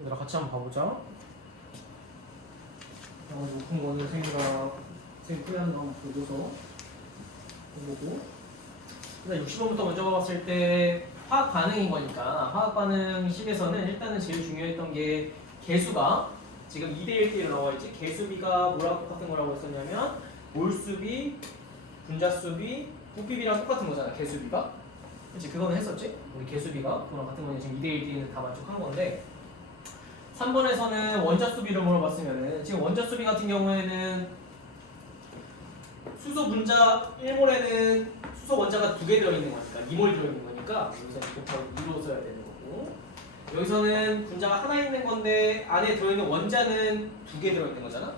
얘들아 같이 한번 봐보자. 높은 거는 생각 풀이하는 거 한번 보고서 보고 일단 60번부터 먼저 봤을 때 화학 반응인 거니까 화학 반응 식에서는 일단은 제일 중요했던 게 개수가 지금 2대1대1로 나와 있지. 개수비가 뭐랑 똑같은 거라고 했었냐면 몰수비, 분자수비, 부피비랑 똑같은 거잖아. 개수비가. 그렇지? 그거는 했었지? 우리 개수비가 그거랑 같은 거니 지금 2대1대1은 다 만족한 건데 3번에서는 원자수비를 물어봤으면은 지금 원자수비 같은 경우에는 수소 분자 1몰에는 수소 원자가 2개 들어있는 거니까 2몰 들어있는 거니까 여기서 곱하기 2로 써야 되는 거고 여기서는 분자가 하나 있는 건데 안에 들어있는 원자는 2개 들어있는 거잖아.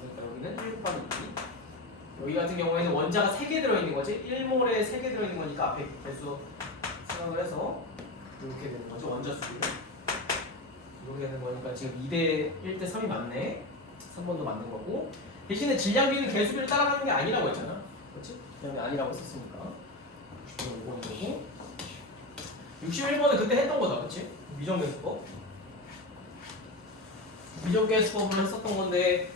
그러니까 여기는 1 곱하기 2. 여기 같은 경우에는 원자가 3개 들어있는 거지. 1몰에 3개 들어있는 거니까 앞에 개수 생각을 해서 이렇게 되는 거죠. 원자수비는 이렇게 되는 거니까 지금 2대 1대 3이 맞네. 3번도 맞는 거고 대신에 질량비는 개수비를 따라가는 게 아니라고 했잖아. 그렇지? 질량비 아니라고 했었으니까 60번은 5번인 거고 61번은 그때 했던 거다. 그렇지? 미정계수법. 미정계수법을 했었던 건데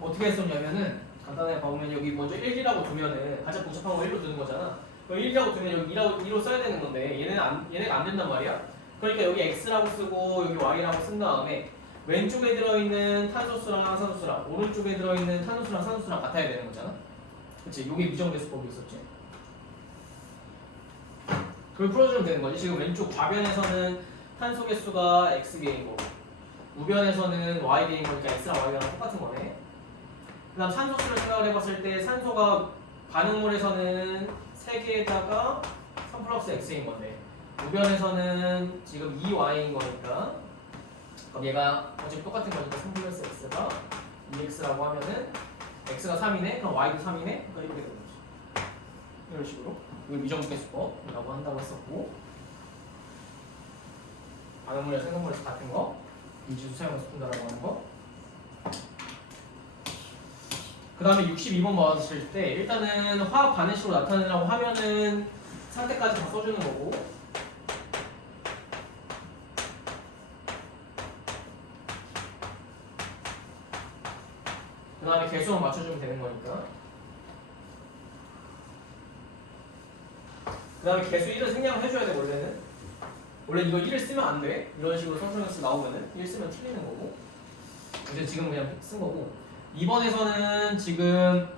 어떻게 했었냐면은 간단하게 봐보면 여기 먼저 1이라고 두면은 가장 복잡한 거 1로 두는 거잖아. 그럼 1이라고 두면 여기 2로 써야 되는 건데 얘네가 안 된단 말이야. 그러니까 여기 x라고 쓰고 여기 y라고 쓴 다음에 왼쪽에 들어있는 탄소수랑 산소수랑 오른쪽에 들어있는 탄소수랑 산소수랑 같아야 되는 거잖아. 그치? 이게 미정계수법이 있었지. 그걸 풀어주면 되는 거지. 지금 왼쪽 좌변에서는 탄소 개수가 x개인 거고 우변에서는 y개인 거니까 x랑 y랑 똑같은 거네. 그 다음 산소수를 생각을 해봤을 때 산소가 반응물에서는 3개에다가 3 플러스 x인 건데 우변에서는 지금 2y인 거니까 그럼 얘가 어차피 똑같은 거니까 3 플러스 x가 2x라고 하면은 x가 3이네? 그럼 y도 3이네? 그러니까 이렇게 되는 거지. 이런 식으로 이걸 미정계수법이라고 한다고 했었고 반응물이랑 생성물에서 같은 거 인지수 사용해서 푼다라고 하는 거. 그 다음에 62번 봤을 때 일단은 화학 반응식으로 나타내라고 하면은 상태까지 다 써주는 거고 그 다음에 개수만 맞춰주면 되는 거니까 그 다음에 개수 1은 생략을 해줘야 돼. 원래 이거 1을 쓰면 안 돼. 이런 식으로 선수형수 나오면은 1 쓰면 틀리는 거고 이제 지금 그냥 쓴 거고 2번에서는 지금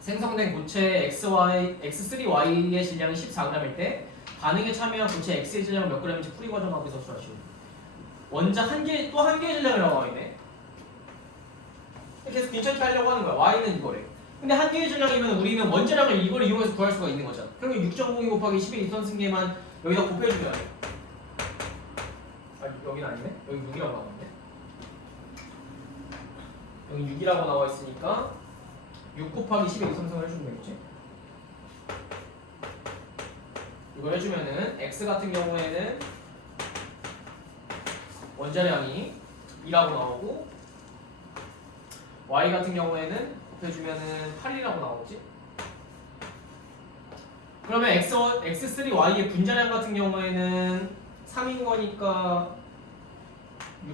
생성된 고체 X3Y의 질량이 14g일 때 반응에 참여한 고체 X의 질량은 몇 g인지 풀이 과정하고서 수하시오. 원자 또 한 개의 질량이라고 나와 있네. 계속 괜찮게 하려고 하는 거야. Y는 이거래. 근데 한 개의 질량이면 우리는 원자량을 이걸 이용해서 구할 수가 있는 거잖아. 그러면 6.02 곱하기 10의 2선승계만 여기다 곱해주면 돼. 아, 여기는 아니네? 여기 6이라고 나왔네. 여기 6이라고 나와 있으니까 6 곱하기 10의 2선승을 해주면 되겠지? 이걸 해주면은 X 같은 경우에는 원자량이 2라고 나오고 Y 같은 경우에는 곱해주면은 8이라고 나오지? 그러면 X3Y의 분자량 같은 경우에는 3인 거니까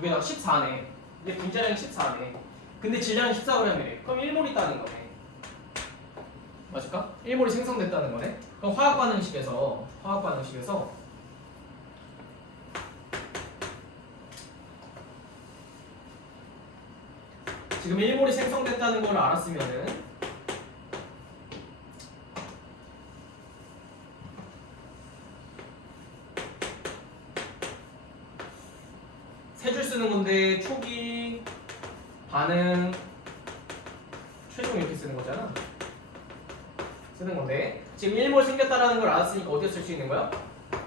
6에다가 14네. 근데 분자량이 14네. 근데 질량이 14g이래. 그럼 1몰 있다는 거네. 맞을까? 1몰이 생성됐다는 거네. 그럼 화학 반응식에서 지금 1몰이 생성됐다는 걸 알았으면은 세 줄 쓰는 건데 초기, 반응, 최종 이렇게 쓰는 거잖아. 쓰는 건데 지금 1몰 생겼다라는 걸 알았으니까 어디에 쓸 수 있는 거야?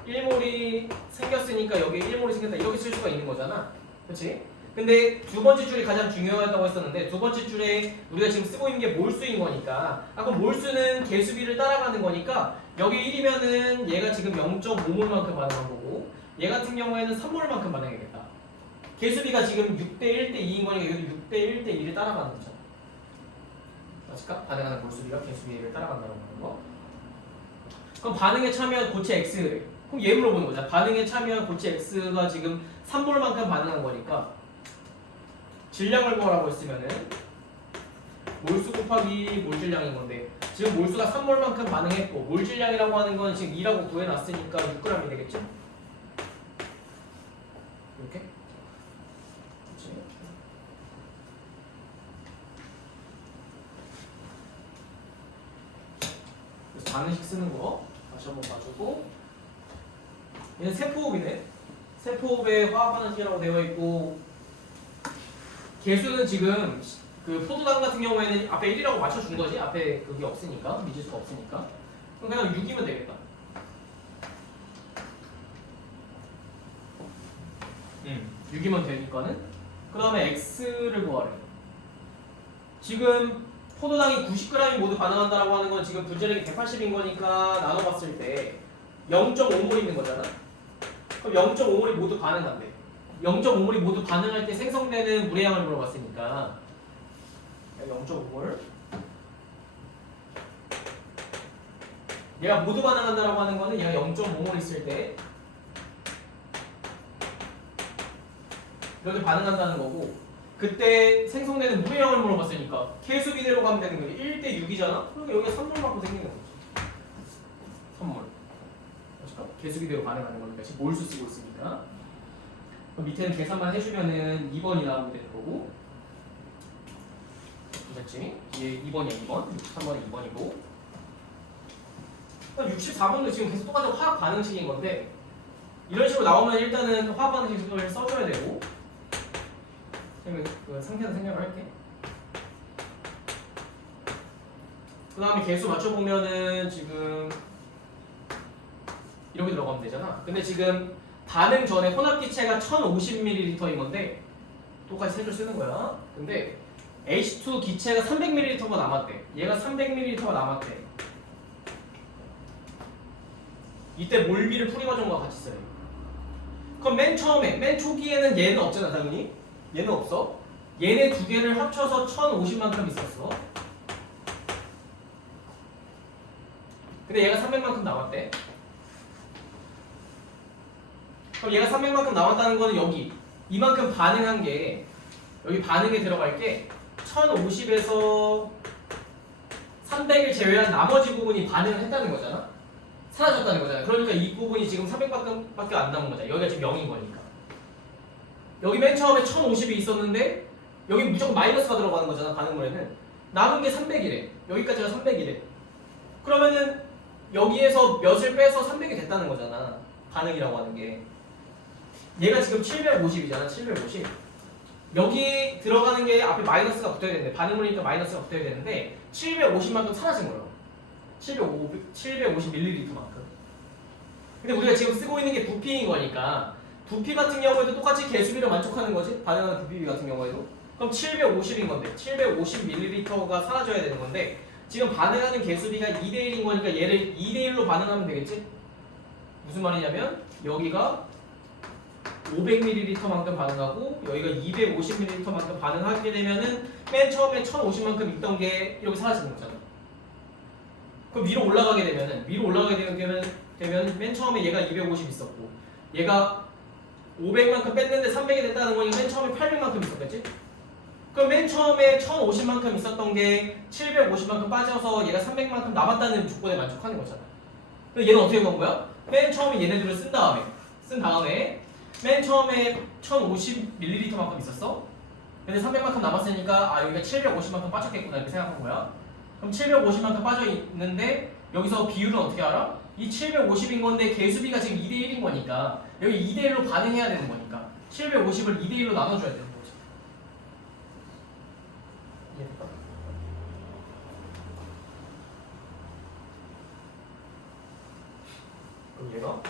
1몰이 생겼으니까 여기 1몰이 생겼다 이렇게 쓸 수가 있는 거잖아. 그렇지? 근데 두 번째 줄이 가장 중요하다고 했었는데 두 번째 줄에 우리가 지금 쓰고 있는 게 몰수인 거니까 그럼 몰수는 개수비를 따라가는 거니까 여기 1이면은 얘가 지금 0.5몰만큼 반응한 거고 얘 같은 경우에는 3몰만큼 반응하겠다. 개수비가 지금 6대 1대 2인 거니까 여기도 6대 1대 2를 따라가는 거잖아. 맞을까? 반응하는 몰수비가 개수비를 따라간다는 거. 그럼 반응에 참여한 고체 X 그럼 얘 물어보는 거잖아. 반응에 참여한 고체 X가 지금 3몰만큼 반응한 거니까 질량을 구하라고 했으면은 몰수 곱하기 몰질량인 건데 지금 몰수가 3몰만큼 반응했고 몰질량이라고 하는 건 지금 2라고 구해놨으니까 6g이 되겠죠? 이렇게? 그렇지? 그래서 반응식 쓰는 거 다시 한번 봐주고 얘는 세포호흡이네. 세포호흡에 화학 반응식이라고 되어 있고 개수는 지금 그 포도당 같은 경우에는 앞에 1이라고 맞춰준 거지. 앞에 그게 없으니까 미지수가 없으니까 그럼 그냥 6이면 되겠다. 6이면 되니까는 그 다음에 x를 구하래. 지금 포도당이 90g이 모두 반응한다라고 하는 건 지금 분자량이 180인 거니까 나눠봤을 때 0.5몰 있는 거잖아. 그럼 0.5몰이 모두 반응한대. 0.5몰이 모두 반응할 때 생성되는 물의 양을 물어봤으니까 0.5몰 얘가 모두 반응한다라고 하는 거는 얘가 0.5몰 있을 때 이렇게 반응한다는 거고 그때 생성되는 물의 양을 물어봤으니까 계수 비대로 가면 되는 거지. 1대 6이잖아? 그러니까 여기가 3몰 갖고 생기는 거지. 3몰 계수 비대로 반응하는 거니까 지금 몰수 쓰고 있으니까 그럼 밑에는 계산만 해주면은 2번이 나오면 되는 거고 됐지? 얘 2번이야 2번 63번이 2번이고 64번도 지금 계속 똑같은 화학 반응식인 건데 이런 식으로 나오면 일단은 화학 반응식을 써줘야 되고 그 상태는 생략을 할게. 그 다음에 개수 맞춰보면은 지금 이렇게 들어가면 되잖아. 근데 지금 반응 전에 혼합기체가 1050ml인 건데 똑같이 세 줄 쓰는 거야. 근데 H2 기체가 300ml가 남았대. 얘가 300ml가 남았대. 이때 몰비를 풀이과정과 같이 써요. 그럼 맨 처음에 맨 초기에는 얘는 없잖아 당연히. 얘는 없어. 얘네 두 개를 합쳐서 1050만큼 있었어. 근데 얘가 300만큼 남았대. 그럼 얘가 300만큼 남았다는 거는 여기 이만큼 반응한 게 여기 반응에 들어갈 게 1050에서 300을 제외한 나머지 부분이 반응을 했다는 거잖아. 사라졌다는 거잖아. 그러니까 이 부분이 지금 300밖에 안 남은 거잖아. 여기가 지금 0인 거니까. 여기 맨 처음에 1050이 있었는데 여기 무조건 마이너스가 들어가는 거잖아. 반응물에는 남은 게 300이래. 여기까지가 300이래. 그러면은 여기에서 몇을 빼서 300이 됐다는 거잖아. 반응이라고 하는 게. 얘가 지금 750이잖아. 750. 여기 들어가는 게 앞에 마이너스가 붙어야 되는데 반응물이니까 마이너스가 붙어야 되는데 750만큼 사라진 거예요. 750ml만큼. 근데 우리가 지금 쓰고 있는 게 부피인 거니까 부피 같은 경우에도 똑같이 개수비를 만족하는 거지. 반응하는 부피 같은 경우에도. 그럼 750인 건데 750ml가 사라져야 되는 건데 지금 반응하는 개수비가 2대1인 거니까 얘를 2대1로 반응하면 되겠지? 무슨 말이냐면 여기가 500ml만큼 반응하고 여기가 250ml만큼 반응하게 되면은 맨 처음에 1050만큼 있던 게 이렇게 사라지는 거잖아. 그럼 위로 올라가게 되면 맨 처음에 얘가 250 있었고 얘가 500만큼 뺐는데 300이 됐다는 거니까 맨 처음에 800만큼 있었겠지? 그럼 맨 처음에 1050만큼 있었던 게 750만큼 빠져서 얘가 300만큼 남았다는 조건에 만족하는 거잖아. 근데 얘는 어떻게 본 거야? 맨 처음에 얘네들을 쓴 다음에 맨 처음에 1050ml만큼 있었어. 근데 300만큼 남았으니까 여기가 750만큼 빠졌겠구나 이렇게 생각한 거야. 그럼 750만큼 빠져 있는데 여기서 비율은 어떻게 알아? 이 750인 건데 개수비가 지금 2대1인 거니까 여기 2대1로 반응해야 되는 거니까 750을 2대1로 나눠줘야 되는 거지. 이해될까? 그럼 얘가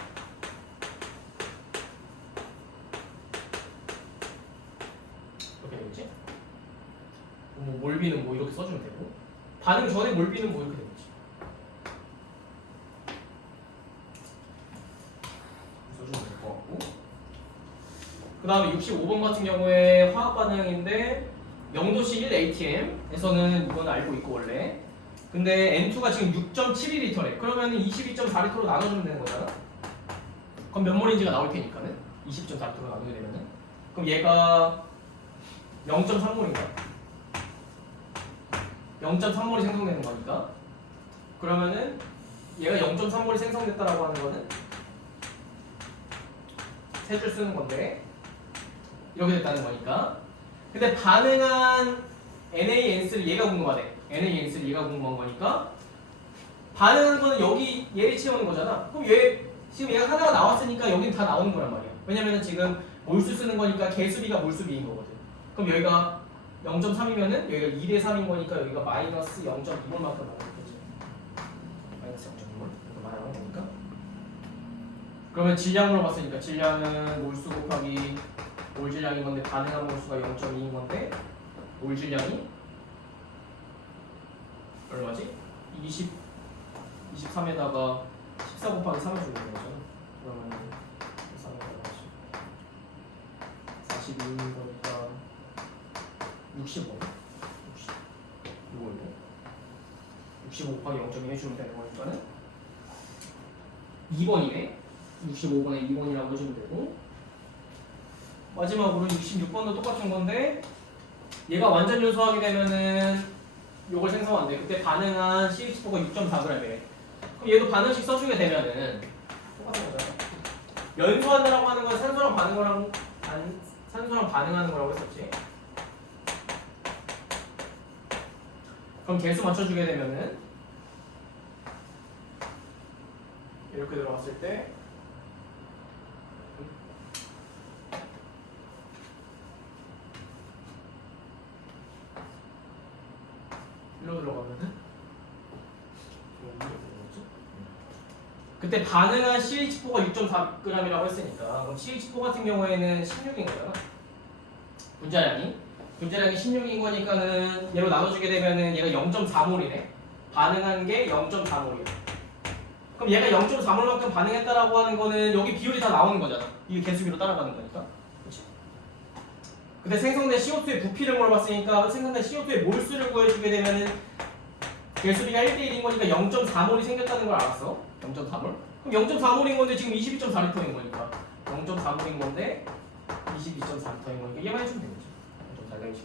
이렇게 되겠지? 뭐 몰비는 뭐 이렇게 써주면 되고 반응 전에 몰비는 뭐 이렇게 되겠지. 써주면 될 것 같고 그 다음에 65번 같은 경우에 화학 반응인데 0도씨 1atm에서는 이건 알고 있고 원래 근데 N2가 지금 6.72L래. 그러면 22.4L로 나눠주면 되는 거잖아. 그럼 몇 몰인지가 나올 테니까는 20.4리터로 나누게 되면은 그럼 얘가 0.3몰인가? 0.3몰이 생성되는 거니까 그러면은 얘가 0.3몰이 생성됐다라고 하는 거는 세 줄 쓰는 건데 이렇게 됐다는 거니까 근데 반응한 NaNC를 얘가 궁금하대. NaNC를 얘가 궁금한 거니까 반응한 거는 여기 얘를 채우는 거잖아. 그럼 얘 지금 얘가 하나가 나왔으니까 여긴 다 나오는 거란 말이야. 왜냐면은 지금 몰수 쓰는 거니까 개수비가 몰수비인 거거든. 그럼 여기가 0.3이면은 여기가 2대 3인 거니까 여기가 마이너스 0.2몰만큼 나오겠지. 마이너스 0.2몰 이렇게 말하는 거니까. 그러면 질량 물어봤으니까 질량은 몰수 곱하기 몰 질량인 건데 반응한 몰수가 0.2인 건데 몰 질량이 얼마지? 23에다가 14 곱하기 3을 주는 거잖아. 그러면 3에다가 42인 거니까 65. 60. 이거 65 곱하기 0.2 해주면 되는 거니까는 2번이네. 65번에 2번이라고 해주면 되고 마지막으로 66번도 똑같은 건데 얘가 완전 요소하게 되면은 요걸 생성한대. 그때 반응한 CH4가 6.4g이래. 그럼 얘도 반응식 써주게 되면은 똑같은 거잖아. 연소한다라고 하는 건 산소랑 산소랑 반응하는 거라고 했었지. 그럼 개수 맞춰주게 되면은 이렇게 들어갔을 때 일로 들어가면은 그때 반응한 CH4가 6.4g이라고 했으니까 그럼 CH4 같은 경우에는 16인 거잖아. 분자량이 16인 거니까는 얘로 나눠주게 되면은 얘가 0.4몰이네. 반응한 게 0.4몰이야. 그럼 얘가 0.4몰만큼 반응했다라고 하는 거는 여기 비율이 다 나오는 거잖아. 이게 개수비로 따라가는 거니까. 그렇지? 근데 생성된 CO2의 부피를 물어봤으니까 생성된 CO2의 몰수를 구해주게 되면은 개수비가 1대1인 거니까 0.4몰이 생겼다는 걸 알았어. 0.4몰. 그럼 0.4몰인 건데 지금 22.4리터인 거니까 0.4몰인 건데 22.4리터인 거니까 얘만 해주면 되겠지. 0.4가 22.4.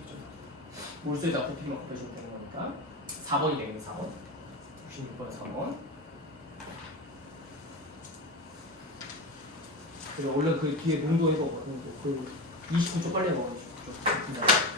몰수에다 부피만 곱해주면 되는 거니까 4번이 되겠네. 4번. 66번에 4번. 그리고 원래 그 뒤에 농도 해봐. 그 29초 빨리 해봐. 29초.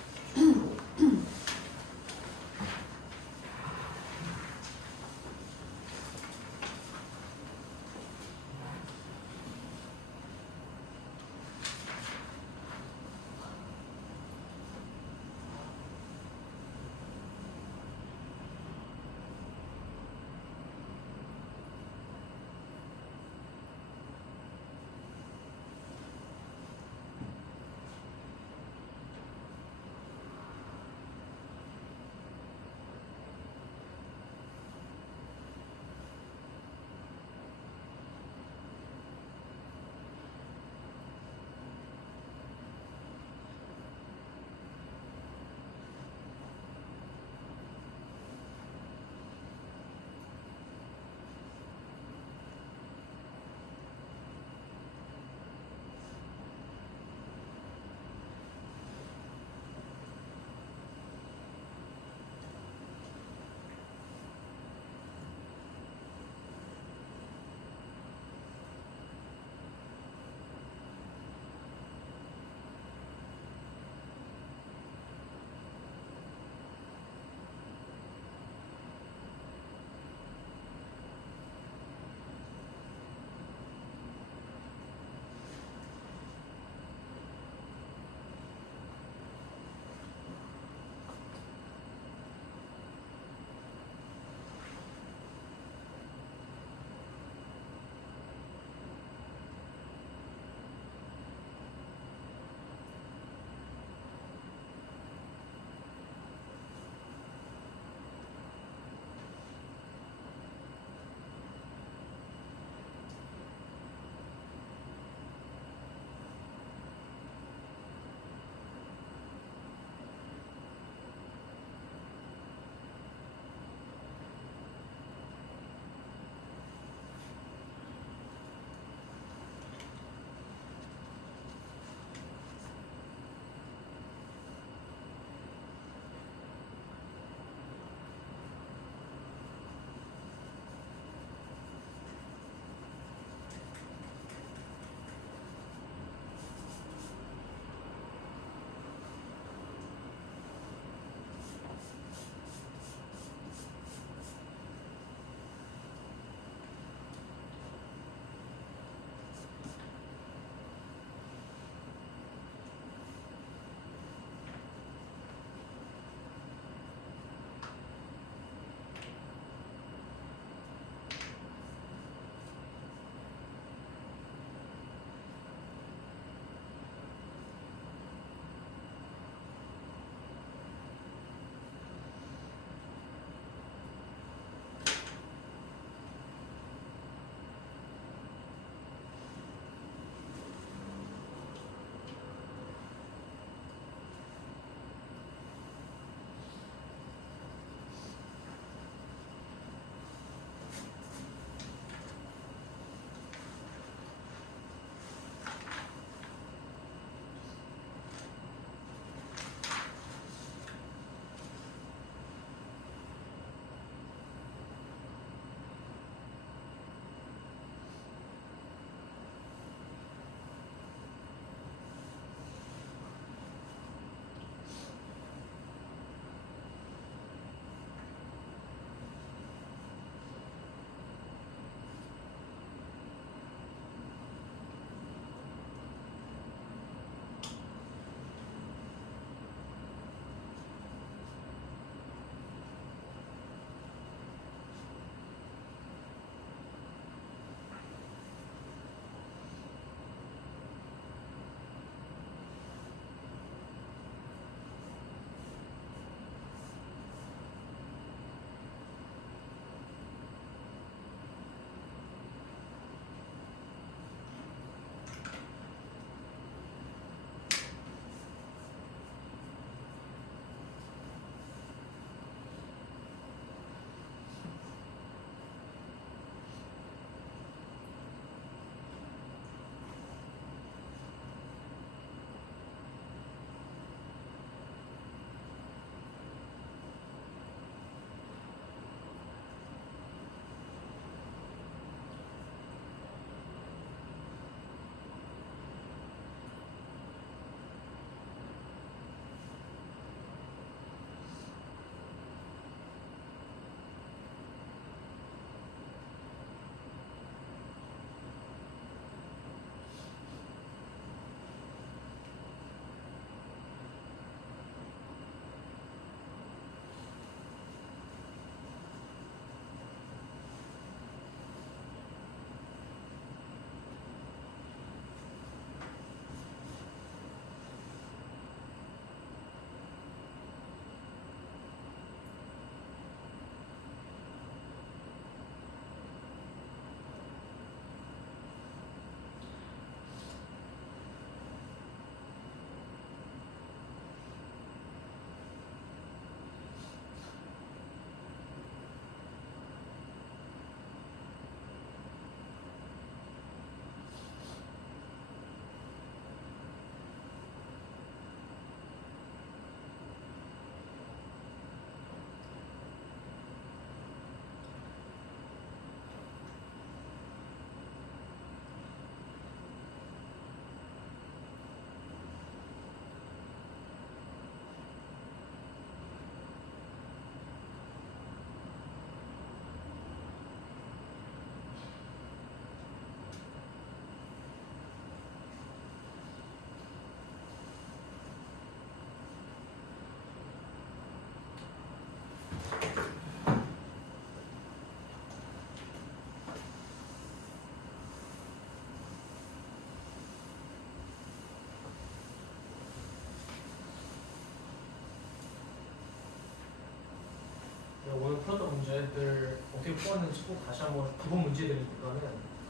어떻게 풀었는지 꼭 다시 한번 기본 문제들이니까는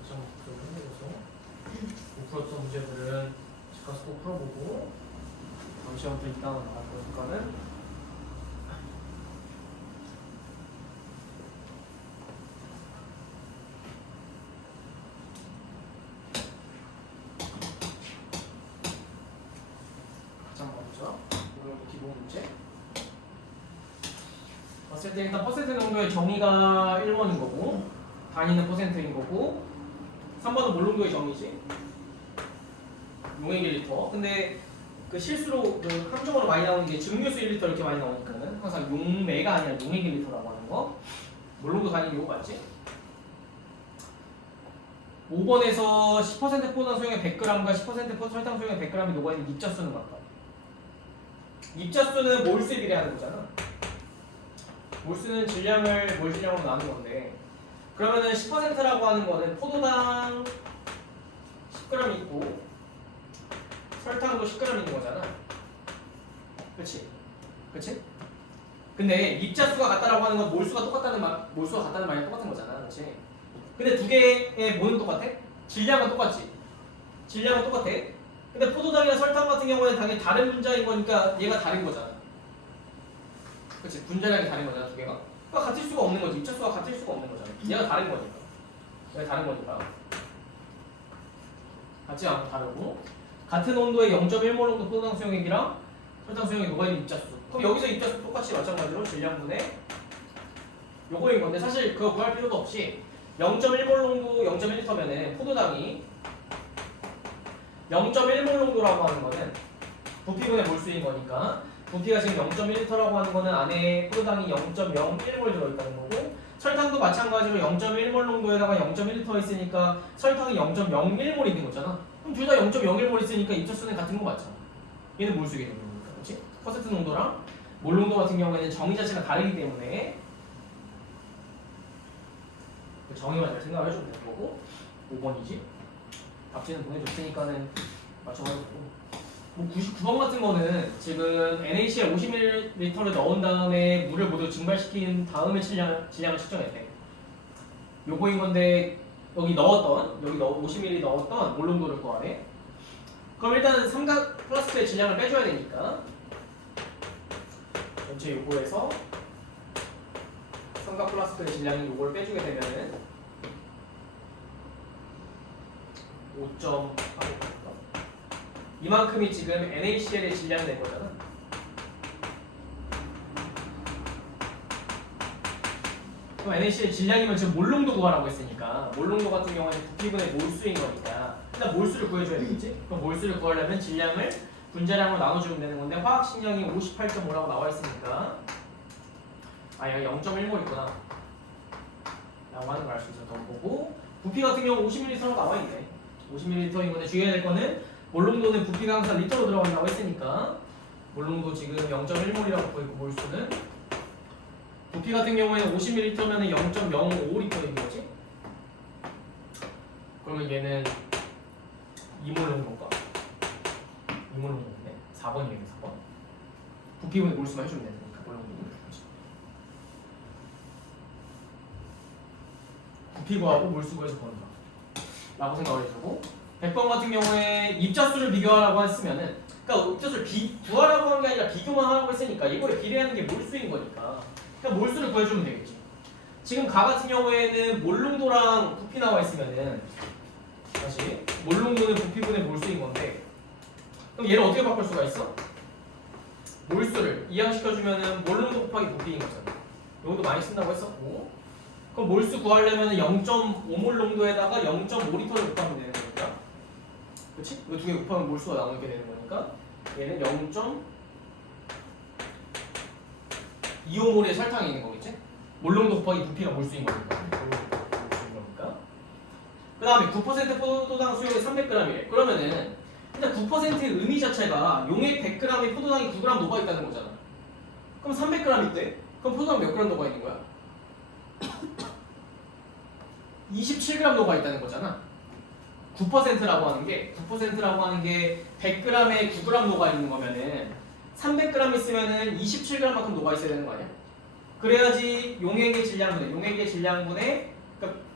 다시 한번 복습을 해보셔서 못 풀었던 문제들은 집 가서 꼭 풀어보고 다음 시간부터 이따가 나갈 거니까는 가장 먼저 오늘도 기본 문제 봤을 때 일단 퍼센트 농도의 정의가 1번인 거고 단위는 퍼센트인 거고 3번은 몰농도의 정의지 용액 1리터. 근데 그 실수로 그 함정으로 많이 나오는 게 증류수 1리터 이렇게 많이 나오니까는 항상 용매가 아니라 용액 1리터라고 하는 거. 몰농도 단위 이거 맞지? 5번에서 10% 포도당 소용의 100g과 10% 설탕 소용의 100g이 녹아있는 입자수는 같다. 입자수는 몰수에 비례하는 거잖아. 몰수는 질량을 몰 질량으로 나눈 건데 그러면은 10%라고 하는 거는 포도당 10g 있고 설탕도 10g 있는 거잖아. 그렇지? 그렇지? 근데 입자수가 같다라고 하는 건 몰수가 똑같다는 말이 똑같은 거잖아. 그렇지? 근데 두 개의 뭐는 똑같아? 질량은 똑같지. 질량은 똑같아. 근데 포도당이나 설탕 같은 경우에는 당연히 다른 분자인 거니까 얘가 다른 거잖아. 그렇지? 분자량이 다른 거잖아, 두 개가. 그러니까 같을 수가 없는 거지. 입자수가 같을 수가 없는 거잖아. 얘가 다른 거니까. 얘가 다른 거니까. 같지 않고 다르고. 같은 온도의 0.1몰 정도 포도당 수용액이랑 설탕 수용액 녹아있는 입자수. 그럼 여기서 입자수 똑같이 마찬가지로 질량분의 요거인 건데 사실 그거 구할 필요도 없이 0.1몰 농도 0.1리터면은 포도당이 0.1몰 농도라고 하는 거는 부피분의 몰수인 거니까 부피가 지금 0.1리터라고 하는 거는 안에 포도당이 0.01몰 들어있다는 거고 설탕도 마찬가지로 0.1몰 농도에다가 0.1리터 있으니까 설탕이 0.01몰 있는 거잖아. 그럼 둘 다 0.01몰 있으니까 입자수는 같은 거 맞잖아. 얘는 몰수게 되는 거니까. 그렇지? 퍼센트 농도랑 몰 농도 같은 경우에는 정의 자체가 다르기 때문에 그 정의만 잘 생각을 해주면 되는 거고 5번이지. 답지는 보내줬으니까는 맞춰가지고 뭐 99번 같은 거는 지금 NaCl 50ml를 넣은 다음에 물을 모두 증발시킨 다음에 질량을 측정했대. 요거인 건데 여기 50ml 넣었던 몰 농도를 구하래. 그럼 일단 삼각 플라스크의 질량을 빼줘야 되니까 전체 요거에서 삼각 플라스크의 질량이 요걸 빼주게 되면은 5.8 이만큼이 지금 NaCl의 질량이 된 거잖아. 그럼 NaCl의 질량이면 지금 몰농도 구하라고 했으니까 몰농도 같은 경우는 부피분의 몰수인 거니까 일단 몰수를 구해줘야 되겠지? 그럼 몰수를 구하려면 질량을 분자량으로 나눠주면 되는 건데 화학식량이 58.5라고 나와 있으니까 여기 0.1몰 있구나 라고 하는 걸 알 수 있었던 거고 부피 같은 경우 50ml로 나와 있네. 50ml인 건데 주의해야 될 거는 몰농도는 부피가 항상 리터로 들어간다고 했으니까 몰농도 지금 0.1몰이라고 보이고 몰수는 부피 같은 경우에는 50ml면 0.05리터인 거지? 그러면 얘는 2몰 농도인가? 2몰 농도네. 4번이겠네 4번. 부피분의 몰수만 해주면 되니까 몰 농도는 부피 구하고 몰수 구해서 버는다 라고 생각을 해주고 100번 같은 경우에 입자수를 비교하라고 했으면은 그러니까 입자수를 구하라고 한 게 아니라 비교만 하라고 했으니까 이거에 비례하는 게 몰수인 거니까 그냥 몰수를 구해주면 되겠지. 지금 가 같은 경우에는 몰농도랑 부피 나와 있으면은 다시 몰농도는 부피분의 몰수인 건데 그럼 얘를 어떻게 바꿀 수가 있어? 몰수를 이항시켜주면은 몰농도 곱하기 부피인 거잖아. 여기도 많이 쓴다고 했었고 그럼 몰수 구하려면은 0.5몰 농도에다가 0.5리터를 곱하면 되는 거니까 그렇지? 이 두 개 곱하면 몰수가 나오게 되는 거니까 얘는 0.25몰의 설탕이 있는 거겠지? 몰농도 곱하기 부피가 몰수인 거니까 그 다음에 9% 포도당 수용이 300g이래. 그러면은 일단 9%의 의미 자체가 용액 100g에 포도당이 9g 녹아있다는 거잖아. 그럼 300g 있대? 그럼 포도당 몇 g 녹아있는 거야? 27g 녹아있다는 거잖아. 9%라고 하는 게 100g에 9g 녹아있는 거면은 300g 있으면은 27g만큼 녹아있어야 되는 거 아니야? 그래야지 용액의 질량분의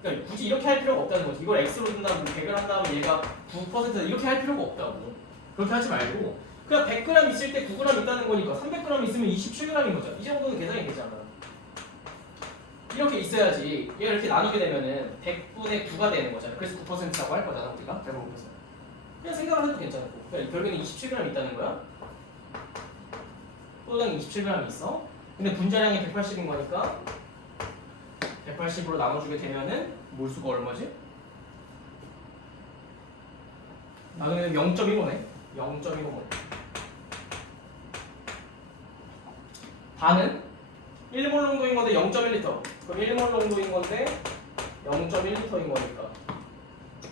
그러니까 굳이 이렇게 할 필요가 없다는 거지. 이걸 x로 둔다면 100을 한 다음에 얘가 9% 이렇게 할 필요가 없다고. 그렇게 하지 말고 그냥 100g 있을 때 9g 있다는 거니까 300g 있으면 27g인 거죠. 이 정도는 계산이 되잖아. 이렇게 있어야지 얘가 이렇게 나누게 되면은 100분의 9가 되는 거잖아. 그래서 9%라고 할 거잖아 우리가 대부분에서. 그냥 생각을 해도 괜찮고 그러니까 결국에는 27g 있다는 거야. 포도당이 27g 있어. 근데 분자량이 180인 거니까 180으로 나눠주게 되면은 몰수가 얼마지? 나누면 0.15네. 0.15몰. 반은 1몰 농도인 건데 0.1리터. 그럼 1몰 농도인 건데 0.1리터인 거니까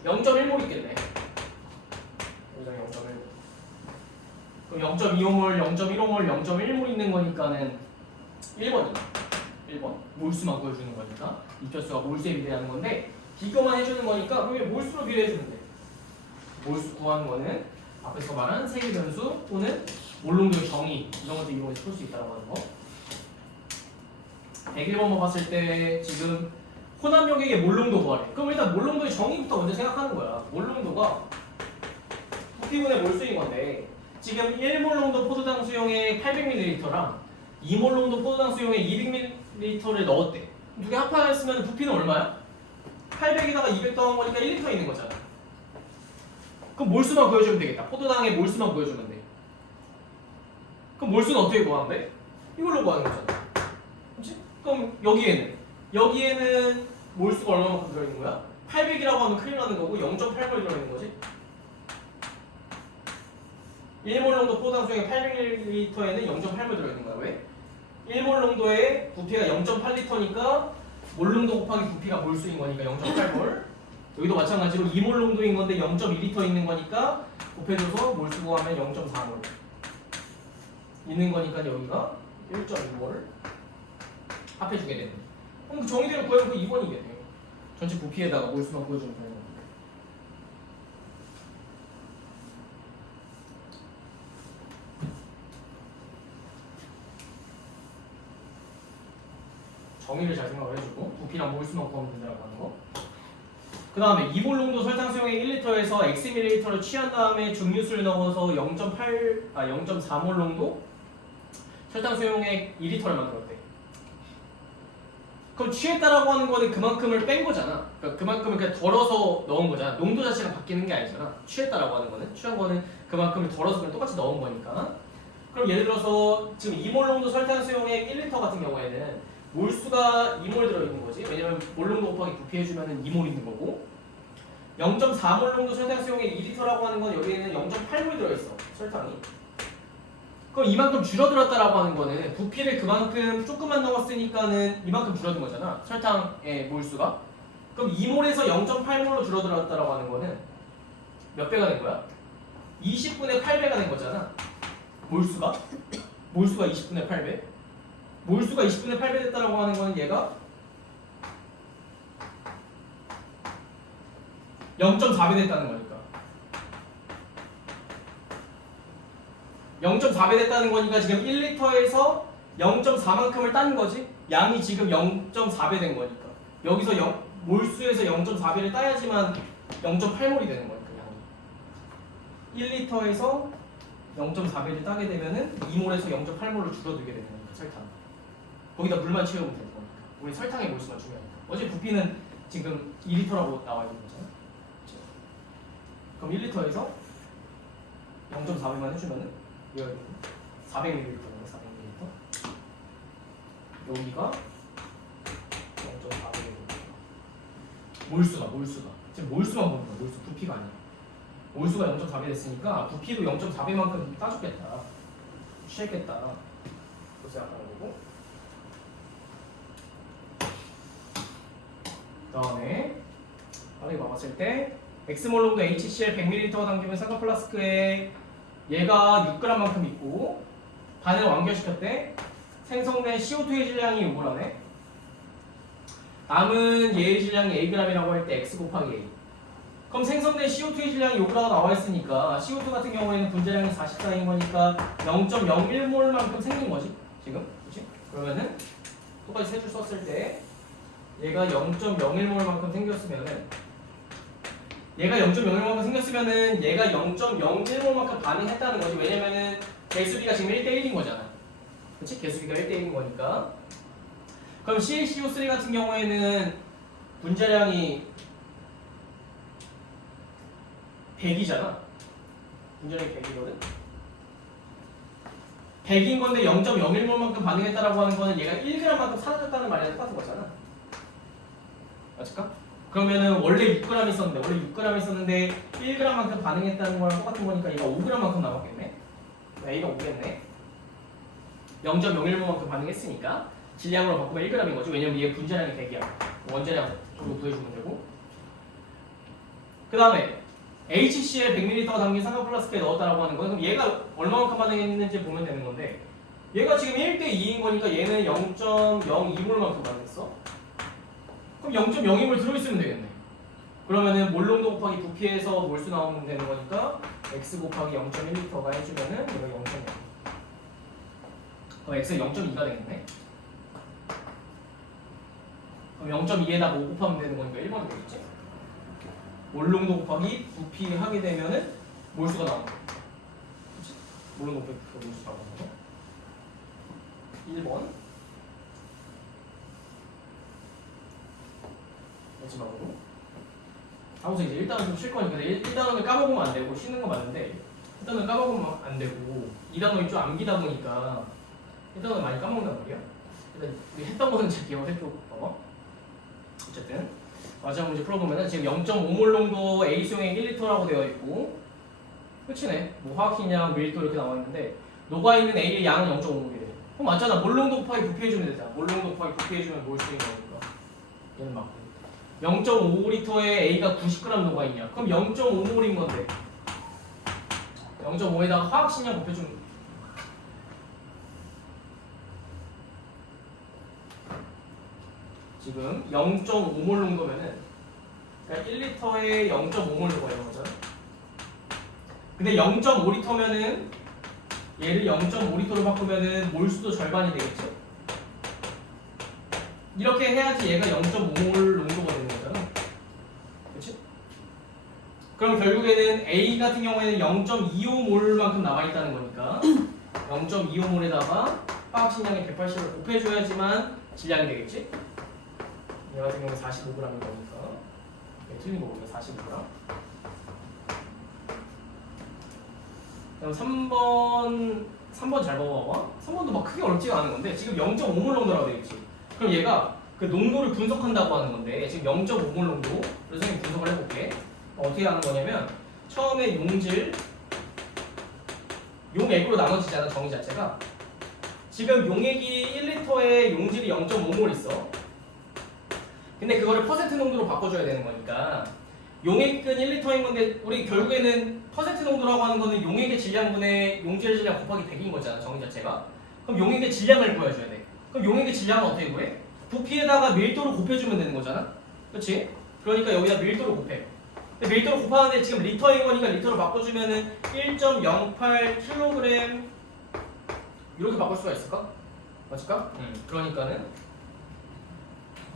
0.1몰 있겠네. 여기다 0.1몰. 그럼 0.25몰, 0.15몰, 0.1몰 있는 거니까는 1번이다. 1번. 몰수만 구해주는 거니까. 입자수가 몰수에 비례하는 건데 비교만 해주는 거니까 그게 몰수로 비례해주면 돼. 몰수 구하는 거는 앞에서 말한 세계 변수 또는 몰농도의 정의 이런 것들 이용해서 풀 수 있다고 하는 거. 101번만 봤을 때 지금 혼합 용액의 몰농도 구하래. 그럼 일단 몰농도의 정의부터 먼저 생각하는 거야. 몰농도가 부피분의 몰수인 건데 지금 1몰 농도 포도당 수용에 800ml랑 2몰 농도 포도당 수용에 200ml를 넣었대. 두 개 합하였으면 부피는 얼마야? 800에다가 200 더한 거니까 1리터 있는 거잖아. 그럼 몰수만 구해주면 되겠다. 포도당의 몰수만 구해주면 돼. 그럼 몰수는 어떻게 구하면 돼? 이걸로 구하는 거잖아. 그렇지? 그럼 여기에는 몰수가 얼마만큼 들어있는 거야? 800이라고 하면 큰일 나는 거고 0.8몰 들어있는 거지. 1몰 농도 포도당 수용에 800ml에는 0.8몰 들어있는 거야. 왜? 1몰 농도의 부피가 0.8리터니까 몰 농도 곱하기 부피가 몰수인 거니까 0.8몰. 여기도 마찬가지로 2몰 농도인 건데 0.2리터 있는 거니까 곱해줘서 몰수 구하면 0.4몰 있는 거니까 여기가 1.2몰 합해주게 되는. 그럼 그 정의대로 구하면 그 2번이게 돼. 전체 부피에다가 몰수만 구해주면 되는 거니까. 정의를 잘 생각을 해주고 부피랑 몰수만 구하면 된다고 하는 거. 그 다음에 2몰 농도 설탕 수용액 1리터에서 Xml를 취한 다음에 증류수를 넣어서 0.4몰 농도 설탕 수용액 2리터를 만들었대. 그럼 취했다라고 하는 거는 그만큼을 뺀 거잖아. 그러니까 그만큼을 그냥 덜어서 넣은 거잖아. 농도 자체가 바뀌는 게 아니잖아. 취했다라고 하는 거는 취한 거는 그만큼을 덜어서 그냥 똑같이 넣은 거니까. 그럼 예를 들어서 지금 2몰 농도 설탕 수용액 1리터 같은 경우에는 몰수가 2몰 들어있는 거지. 왜냐면 몰 농도 곱하기 부피 해주면 2몰 있는 거고 0.4몰 농도 설탕 수용액 2리터라고 하는 건 여기에는 0.8몰 들어있어. 설탕이. 그럼 이만큼 줄어들었다라고 하는 거는 부피를 그만큼 조금만 넣었으니까는 이만큼 줄어든 거잖아. 설탕의 몰수가. 그럼 2몰에서 0.8몰로 줄어들었다라고 하는 거는 몇 배가 된 거야? 20분의 8배가 된 거잖아. 몰수가 20분의 8배. 몰수가 20분의 8배 됐다라고 하는 거는 얘가 0.4배 됐다는 거니까. 0.4배 됐다는 거니까 지금 1리터에서 0.4만큼을 딴 거지. 양이 지금 0.4배 된 거니까. 여기서 몰수에서 0.4배를 따야지만 0.8몰이 되는 거니까 양이. 1리터에서 0.4배를 따게 되면은 2몰에서 0.8몰로 줄어들게 되는 거니까 설탕. 거기다 물만 채우면 되는 거니까. 우리 설탕의 몰수가 중요하니까. 어제 부피는 지금 2리터라고 나와 있는 거잖아. 그럼 1리터에서 0.4배만 해주면은 400ml거든요. 400ml. 여기가 0.4배. 몰수가 지금 몰수만 보는 거야. 몰수 부피가 아니야. 몰수가 0.4배 됐으니까 부피도 0.4배만큼 따줬겠다. 취했겠다. 그렇게 생각하는 거고. 그 다음에 빨리 봐봤을 때 X몰 농도 HCl 100ml 담기면 삼각 플라스크에 얘가 6g만큼 있고 반을 완결시켰대. 생성된 CO2의 질량이 요거라네. 남은 얘의 질량이 Ag이라고 할 때 X 곱하기 A. 그럼 생성된 CO2의 질량이 요거라고 나와 있으니까 CO2 같은 경우에는 분자량이 44인 거니까 0.01몰만큼 생긴 거지 지금. 그렇지? 그러면은 똑같이 세 줄 썼을 때 얘가 0.01몰만큼 생겼으면은 얘가 0.01몰만큼 생겼으면은 얘가 0.01몰만큼 반응했다는 거지. 왜냐면은 개수비가 지금 1대1인 거잖아. 그치? 개수비가 1대1인 거니까. 그럼 CaCO3 같은 경우에는 분자량이 100이잖아. 분자량이 100이거든. 100인 건데 0.01몰만큼 반응했다라고 하는 거는 얘가 1g만큼 사라졌다는 말이랑 똑같은 거잖아. 맞을까? 그러면은 원래 6g 있었는데 1g만큼 반응했다는 거랑 똑같은 거니까 얘가 5g만큼 남았겠네. A가 5겠네. 0.01몰만큼 반응했으니까 질량으로 바꾸면 1g인 거지. 왜냐면 얘 분자량이 100이야. 원자량 정도 구해주면 되고. 그 다음에 HCl 100ml 담긴 산화 플라스크에 넣었다라고 하는 건 그럼 얘가 얼마만큼 반응했는지 보면 되는 건데 얘가 지금 1대2인 거니까 얘는 0.02몰만큼 반응했어. 그럼 0.02몰 들어있으면 되겠네. 그러면은 몰농도 곱하기 부피에서 몰수 나오면 되는 거니까 x 곱하기 0.1L가 해주면은 얘가 0.0. 그럼 x가 0.2가 되겠네. 그럼 0.2에다 5 곱하면 되는 거니까 1번이 되겠지? 몰농도 곱하기 부피 하게 되면은 몰수가 나오는 거야. 그치? 몰농도 곱하기 부피가 몰수가 나오는 거. 1번. 마지막으로. 하고서 이제 일단은 좀 쉴 거니까 1단원을 까먹으면 안 되고 쉬는 거 맞는데 1단원 까먹으면 안 되고 2단원이 좀 암기다 보니까 1단원 많이 까먹는단 말이야. 일단 우리 했던 거는 잘 기억을 해줘. 봐봐. 어쨌든 마지막 문제 풀어보면은 지금 0.5몰 농도 A 수용액 1리터라고 되어 있고 끝이네. 뭐 화학식량, 밀도 이렇게 나와 있는데 녹아 있는 A의 양은 0.5몰이래. 그럼 맞잖아. 몰 농도 곱하기 부피해주면 되잖아. 몰 농도 곱하기 부피해주면 몰 수인 거니까 얘는 맞고 0.5리터에 A가 90g 녹아 있냐? 그럼 0.5몰인 건데 0.5에다가 화학식량 곱해주면 지금 0.5몰 농도면은 그러니까 1리터에 0.5몰 녹아 있는 거잖아. 근데 0.5리터면은 얘를 0.5리터로 바꾸면은 몰수도 절반이 되겠죠? 이렇게 해야지 얘가 0.5몰 농도가 되는 거잖아. 그렇지? 그럼 결국에는 A 같은 경우에는 0.25몰만큼 남아있다는 거니까 0.25몰에다가 화학식량의 180을 곱해줘야지만 질량이 되겠지? 얘 같은 경우는 45g인 거니까 틀린 거군요. 45g. 그럼 3번 잘 봐봐. 3번도 막 크게 어렵지가 않은 건데 지금 0.5몰 농도라고 되겠지. 그럼 얘가 그 농도를 분석한다고 하는 건데 지금 0.5몰 농도 그래서 선생님 분석을 해볼게. 어떻게 하는 거냐면 처음에 용액으로 나눠지잖아. 정의 자체가. 지금 용액이 1리터에 용질이 0.5몰 있어. 근데 그거를 퍼센트 농도로 바꿔줘야 되는 거니까 용액은 1리터인 건데 우리 결국에는 퍼센트 농도라고 하는 거는 용액의 질량분의 용질의 질량 곱하기 100인 거잖아. 정의 자체가. 그럼 용액의 질량을 구해줘야 돼. 그럼 용액의 질량은 어떻게 구해? 부피에다가 밀도를 곱해주면 되는 거잖아. 그렇지? 그러니까 여기다 밀도를 곱해. 근데 밀도를 곱하는데 지금 리터인 거니까 리터로 바꿔주면은 1.08kg 이렇게 바꿀 수가 있을까? 맞을까? 그러니까는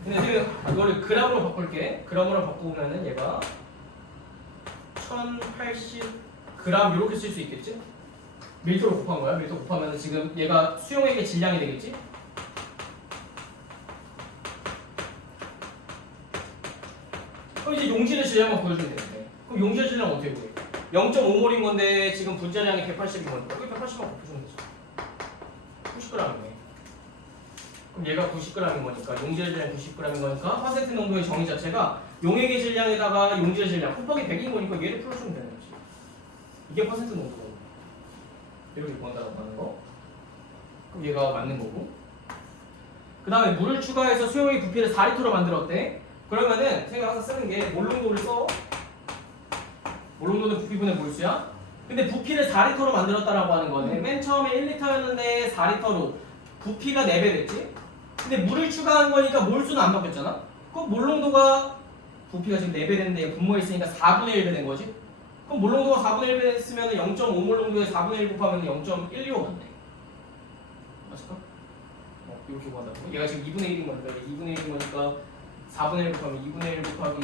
근데 지금 이거를 g으로 바꿀게. g으로 바꾸면은 얘가 1080g 이렇게 쓸 수 있겠지? 밀도로 곱한 거야. 밀도 곱하면 지금 얘가 수용액의 질량이 되겠지? 그럼 이제 용질의 질량만 보여주면 되는데 그럼 용질의 질량 어떻게 구해? 0.5몰인 건데 지금 분자량이 180인 거니까 여기 180만 곱해주면 되죠. 90g이네. 그럼 얘가 90g인 거니까 용질의 질량 90g인 거니까 퍼센트 농도의 정의 자체가 용액의 질량에다가 용질의 질량 곱하기 100인 거니까 얘를 풀어주면 되는 거지. 이게 퍼센트 농도거든. 이렇게 구한다고 하는 거. 그럼 얘가 맞는 거고. 그 다음에 물을 추가해서 수용액 부피를 4리터로 만들었대. 그러면은 생각해서 쓰는 게 몰농도를 써. 몰농도는 부피분의 몰수야. 근데 부피를 4리터로 만들었다라고 하는 거는 맨 처음에 1리터였는데 4리터로 부피가 4배 됐지? 근데 물을 추가한 거니까 몰수는 안 바뀌었잖아? 그럼 몰농도가 부피가 지금 4배 됐는데 분모에 있으니까 4분의 1배 된 거지? 그럼 몰농도가 4분의 1배 됐으면 0.5몰 농도에 4분의 1 곱하면 0.125 맞네. 맞을까? 이렇게 구한다고? 얘가 지금 2분의 1인 거니까 2분의 1인 거니까 4분의 1 곱하기 2분의 1 곱하기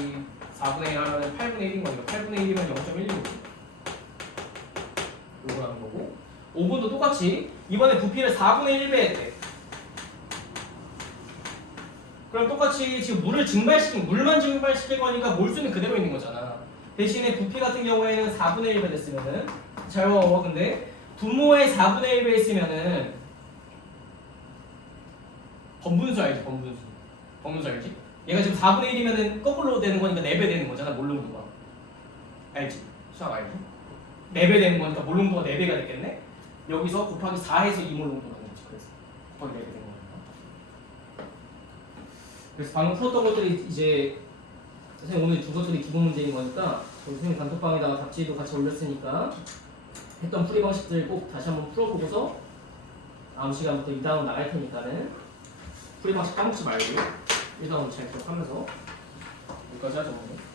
4분의 1 하면 8분의 1인 거니까 8분의 1이면 0.16이지. 요거라는 거고 5분도 똑같이 이번에 부피를 4분의 1배 했대. 그럼 똑같이 지금 물만 증발시킨 거니까 몰수는 그대로 있는 거잖아. 대신에 부피 같은 경우에는 4분의 1배 됐으면은 잘 봐봐. 근데 분모에 4분의 1배 했으면은 번분수 알지? 번분수 알지? 얘가 지금 4분의 1이면은 거꾸로 되는 거니까 4배 되는 거잖아. 몰롱도가 알지? 수학 알지? 4배 되는 거니까 몰롱도가 4배가 됐겠네? 여기서 곱하기 4해서 2몰롱도 되는 거지. 그래서 곱하기 4배 되는 거니까. 그래서 방금 풀었던 것들이 이제 선생님 오늘 준 것들이 기본 문제인 거니까 우리 선생님 단톡방에다가 답지도 같이 올렸으니까 했던 풀이 방식들 꼭 다시 한번 풀어보고서 다음 시간부터 2단원 나갈 테니까는 풀이 방식 까먹지 말고 1단원 잘 기억하면서 여기까지 하죠. 오늘.